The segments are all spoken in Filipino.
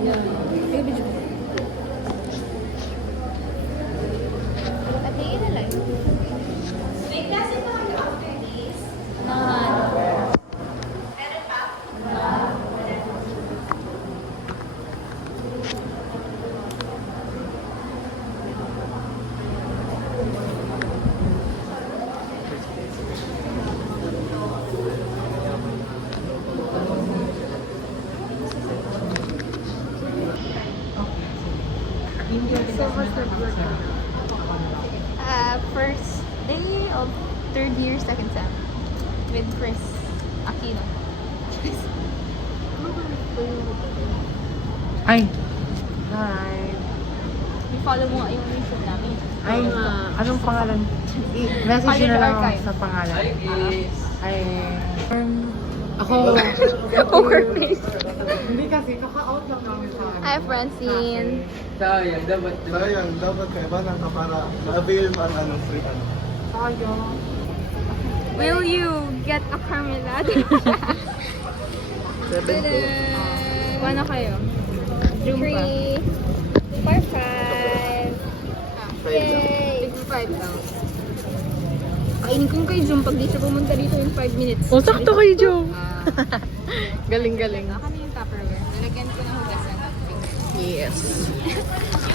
Yeah. Ay, video. At tingin na lang. May klase pa kami after this? Nahan. Meron pa? So much for First day of third year, second sem. With Chris Aquino. Ay. Hi. I-follow mo nga yung YouTube namin. Ay, anong pangalan? Message College na lang Archive. sa pangalan. Ay, ako. Poker face. Hindi kasi, kaka-out lang namin sa Hi, Francine. Sayang, dapat kayo ba nang para ma-avail mo ang ano, free ano. Sayang. Will you get a Carmelade? 7 to. Ano kayo? Jumpa. 3, 4, 5. Yay! 55 lang. Kainin ko kay Jum pag di siya pumunta dito in 5 minutes. Oh, sakto kay Joe. Galing-galing. Kami yung Tupperware. Nalagyan ko ng hugasan. Yes.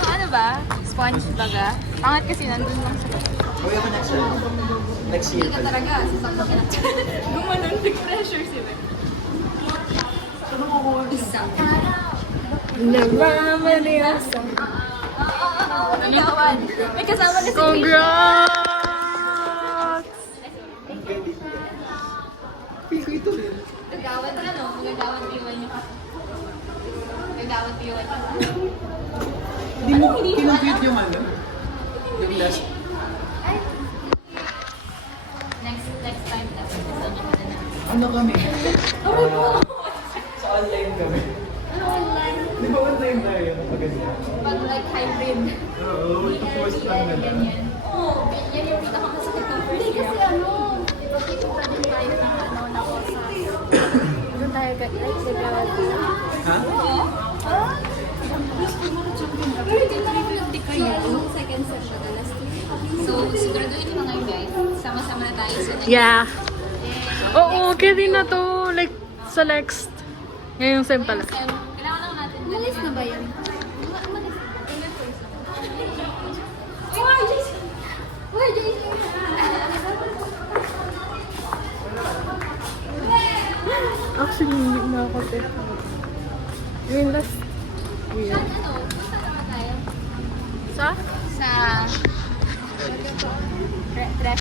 Ano ba? Sponge baga? Pangat kasi nandun lang sa loob. Okay ako next year. Next year. Hindi ka talaga. Sasaktan ka na. Gumanon. Nag-pressure sila. Isa. Nagmamaliyasa. Nagawan. May kasama na si Congrats! Nagawan ka, no? Nagawan iwan niyo. Nagawan iwan niyo. Hindi mo kinupit yung ano? Yung last. Next time, dapat kasama ka na namin. Ano kami? Sa online kami. Ano online? Di ba online na yun? Maganda. Pag like hybrid. Oo, tapos lang na lang. Ganyan. Oo, yan yung pinakamasakit ng first year. Kasi ano, ipag-ipag na din tayo ng ano, na OSAS. Doon tayo like sa gawad. Ha? Oo. Second session na last year. So, siguraduhin mo na ngayon guys. Sama-sama na tayo sa next. Yeah. Oo, okay din na to. Like, sa next. Ngayong sem pala. Kailangan lang natin. Malis na ba yan? Why, Jason? Actually, hindi na ako test. Yung last year. Saan ano? Punta naman tayo. Sa? Sa...